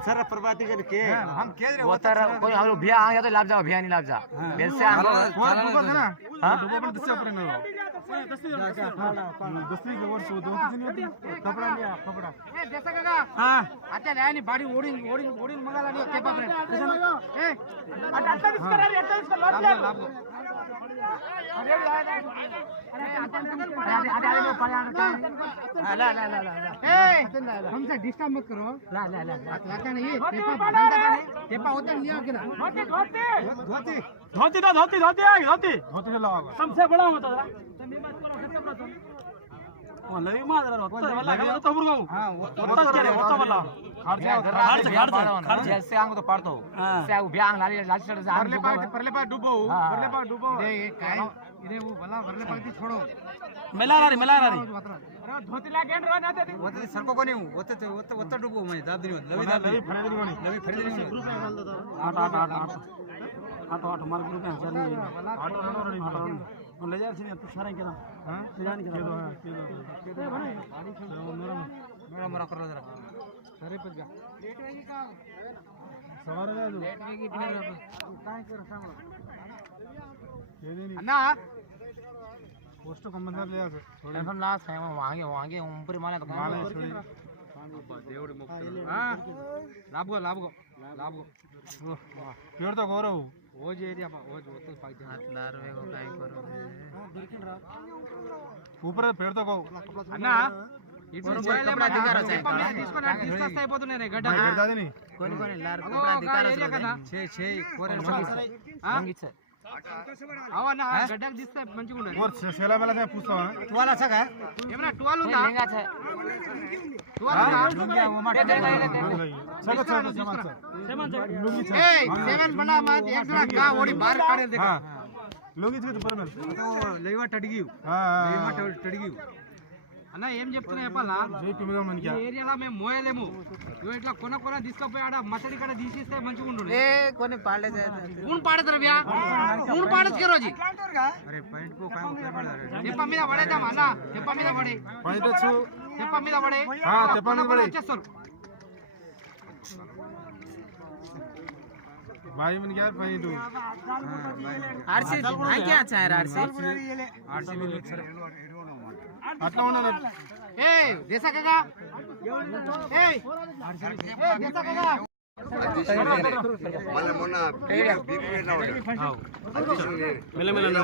sir प्रभाती करके हम कह रहे होता कोई हम लोग भैया आ गया तो लाभ जाओ भैया नहीं लाभ जा बेल से हां दसवीं के वर्ष दो कपड़ा लिया कपड़ा ए जैसा काका हां अच्छा नया नहीं बाड़ी ओडिंग ओडिंग ओडिंग मंगाला नहीं केपा फ्रेंड ए 28 करा 28 का लाभ लिया अरे ला ला ला ला ए हमसे डिस्टर्ब मत करो ला ला ला लाता नहीं पेपा होता नहीं है ना धोती धोती ना धोती धोती आ धोती धोती लगाओ सबसे बड़ा होता है लवी मादर होता है तो बुरगो हां होता है होता वाला खर्च जैसे आंग तो पड़तो से भैया लाली लाली सड़ जा परले पा डूबो दे काय इने वो भला परले पाती छोड़ो मिला रही अरे धोती ला गेंड रो ना दे होते सरको कोनी होते डुबो मैं दाब दिनी लवी फरेदी कोनी लवी फरेदी ग्रुप में डाल दो आठ हमारे ग्रुप में चल नहीं आठ ले जा छी तू सारे केला हां ले जाने के दो मेरा कर जरा सारे पे जा लेट वेगी का सवार जा लेट वेगी फिर काय कर सांग ये नहीं अन्ना पोस्ट कंपनी ले आ थोड़े हम लास्ट है वांगे ऊपर माले तो माले छोड़ी దేవుడి ముక్కు हां लाभगो पेड़ तो गौरव ఓ ఏరియా ఓ ఓతో పాయితే हाथदार वे को काय करो దొరికిన రా ऊपर पेड़ तो गौ అన్నా ఇటు కपड़ा दिखा रहा है తీసుకొని డిస్కస్ అయిపోతున్నాయి రే గడ్డ दादी कोनी लार कपड़ा दिखा रहा है 6 कोरे मंगी छे అవన్నా గడ్డకు తీస్తే మంచిగా ఉండాలి और सेला मेला से पूछता हूं టువాల్ అచ్చా का ఏమన్నా టువాల్ ఉందా महंगा छे టువాల్ ఉందా चलो चलो सेमान लुंगी छे ए सेवन बना मत एक जरा का ओडी बाहर काढे देखा लुंगी छे पर में లేవా టడిగి हां లేవా టడిగి అన్న ఏం చెప్తున్నా చెప్పాలా జై పిమగా మన ఈ ఏరియాలో మేము మోయలేము ఇగో ఇట్లా కొన తీసుకపోయి ఆడ మచ్చడి కడ తీసిస్తే మంచిగా ఉండును ए कोनी पाले जाए कौन पाड़े तरबिया कौन पाड़े के रोजी अरे पॉइंट को काय उतर पड़ा रे तेपा మీద పడేదా అన్న తెప్ప మీద పడే पॉइंट छु తెప్ప మీద పడే हां तेपा में पड़े వచ్చేస్తారు भाई मन क्या पॉइंट तू आरसी भाई क्या चाह रहा आरसी आरसी में అట్లా ఉండాలి ఏ దేశా కాకా ఏ దేశా కాకా మొన్న బీపీ పెట్టినా మెల్ల మెల్ల